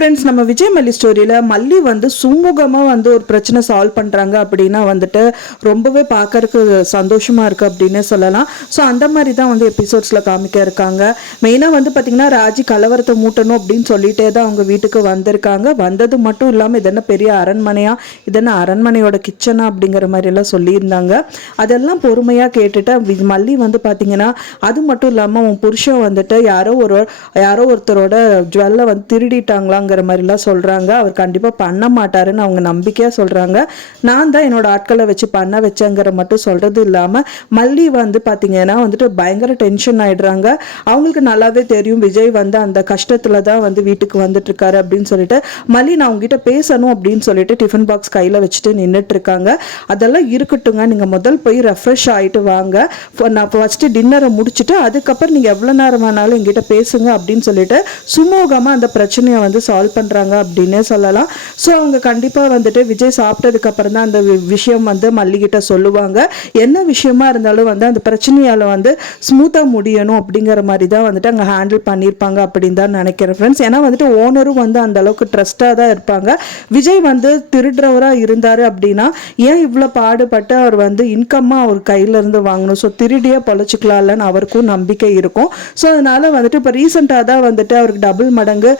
Friends, நம்ம விஜய் மல்லி ஸ்டோரியில் மல்லி வந்து சுமூகமாக வந்து ஒரு பிரச்சனை சால்வ் பண்ணுறாங்க அப்படின்னா வந்துட்டு ரொம்பவே பார்க்கறதுக்கு சந்தோஷமாக இருக்குது அப்படின்னு சொல்லலாம். ஸோ அந்த மாதிரி தான் வந்து எபிசோட்ஸில் காமிக்க இருக்காங்க. மெயினாக வந்து பார்த்திங்கன்னா ராஜி கலவரத்தை மூட்டணும் அப்படின்னு சொல்லிட்டே தான் அவங்க வீட்டுக்கு வந்திருக்காங்க. வந்தது மட்டும் இல்லாமல் இதென்ன பெரிய அரண்மனையா, இதென்ன அரண்மனையோட கிச்சனா அப்படிங்கிற மாதிரிலாம் சொல்லியிருந்தாங்க. அதெல்லாம் பொறுமையாக கேட்டுட்டு மல்லி வந்து பார்த்திங்கன்னா அது மட்டும் இல்லாமல் உன் புருஷன் வந்துட்டு யாரோ ஒருத்தரோட ஜுவல்லை வந்து திருடிட்டாங்களாங்கிற மாதிரிலாம் சொல்கிறாங்க. அவர் கண்டிப்பாக பண்ண மாட்டாருன்னு அவங்க நம்பிக்கையாக சொல்கிறாங்க. நான் தான் என்னோட ஆட்களை வச்சு பண்ண வச்சேங்கிற மட்டும் சொல்கிறது இல்லாமல் மல்லி வந்து பார்த்தீங்கன்னா வந்துட்டு பயங்கர டென்ஷன் ஆகிடுறாங்க. அவங்களுக்கு நல்லாவே தெரியும் விஜய் வந்து அந்த கஷ்டத்தில் தான் வந்து வீட்டுக்கு வந்துட்டு இருக்காரு அப்படின்னு சொல்லிட்டு மல்லி நான் உங்ககிட்ட பேசணும் அப்படின்னு சொல்லிட்டு டிஃபன் பாக்ஸ் கையில் வச்சுட்டு நின்றுட்டு இருக்காங்க. அதெல்லாம் இருக்கட்டுங்க, நீங்கள் முதல் போய் ரெஃப்ரெஷ் ஆகிட்டு வாங்க, நான் ஃபஸ்ட்டு டின்னரை முடிச்சுட்டு அதுக்கப்புறம் நீங்கள் எவ்வளோ நேரம் வேணாலும் எங்கிட்ட பேசுங்க அப்படின்னு சொல்லிட்டு சுமூகமாக அந்த பிரச்சனையை வந்து சால்வ் பண்ணுறாங்க அப்படின்னே சொல்லலாம். ஸோ அவங்க கண்டிப்பாக வந்துட்டு விஜய் சாப்பிட்டதுக்கு அப்புறம் தான் அந்த விஷயம் வந்து மல்லிகிட்ட சொல்லுவாங்க. என்ன விஷயமா இருந்தாலும் வந்து அந்த பிரச்சனையால் வந்து ஸ்மூத்தாக முடியணும் அப்படிங்கிற மாதிரி தான் வந்துட்டு அங்கே ஹேண்டில் பண்ணியிருப்பாங்க அப்படின்னு தான் நினைக்கிறேன் ஃப்ரெண்ட்ஸ். ஏன்னா வந்துட்டு ஓனரும் வந்து அந்த அளவுக்கு ட்ரஸ்டாக தான் இருப்பாங்க. விஜய் வந்து திருடுறவராக இருந்தார் அப்படின்னா ஏன் இவ்வளோ பாடுபட்டு அவர் வந்து இன்கம்மாக அவர் கையிலேருந்து வாங்கணும், ஸோ திருடியே பொழைச்சிக்கலாம்லன்னு அவருக்கும் நம்பிக்கை இருக்கும். ஸோ அதனால வந்துட்டு இப்போ ரீசெண்டாக தான் வந்துட்டு அவருக்கு டபுள் மடங்கு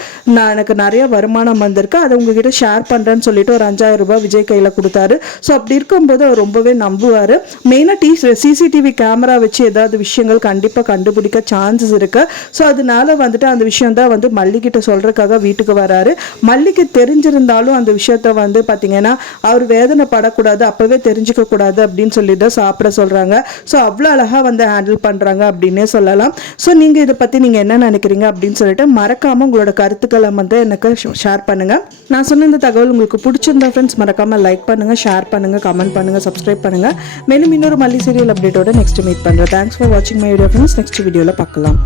எனக்கு நிறைய வருமானம் வந்திருக்கு, அதை உங்ககிட்ட ஷேர் பண்ணுறேன்னு சொல்லிட்டு ஒரு 5000 ரூபாய் விஜய் கையில் கொடுத்தாரு. ஸோ அப்படி இருக்கும்போது அவர் ரொம்பவே நம்புவார். மெயினாக சிசிடிவி கேமரா வச்சு ஏதாவது விஷயங்கள் கண்டிப்பாக கண்டுபிடிக்க சான்சஸ் இருக்குது. ஸோ அதனால வந்துட்டு அந்த விஷயம் தான் வந்து மல்லிகிட்ட சொல்கிறதுக்காக வீட்டுக்கு வராரு. மல்லிக்கு தெரிஞ்சிருந்தாலும் அந்த விஷயத்த வந்து பார்த்தீங்கன்னா அவர் வேதனைப்படக்கூடாது, அப்போவே தெரிஞ்சிக்க கூடாது அப்படின்னு சொல்லி தான் சாப்பிட சொல்கிறாங்க. ஸோ அவ்வளோ அழகாக வந்து ஹேண்டில் பண்ணுறாங்க அப்படின்னே சொல்லலாம். ஸோ நீங்கள் இதை பற்றி நீங்கள் என்ன நினைக்கிறீங்க அப்படின்னு சொல்லிட்டு மறக்காமல் உங்களோட கருத்துக்களை வந்து எனக்கு ஷேர் பண்ணுங்கள். நான் சொன்ன இந்த தகவல் உங்களுக்கு பிடிச்சிருந்தா ஃப்ரெண்ட்ஸ் மறக்காமல் லைக் பண்ணுங்கள், ஷேர் பண்ணுங்கள், கமெண்ட் பண்ணுங்கள், சப்ஸ்கிரைப் பண்ணுங்கள். மேலும் இன்னொரு மல்லி சீரியல் அப்டேட்டோட நெக்ஸ்ட் மீட் பண்ணுறேன். தேங்க்ஸ் ஃபார் வாட்சிங் மை வீடியோ ஃப்ரெண்ட்ஸ். நெக்ஸ்ட் வீடியோவில் பார்க்கலாம்.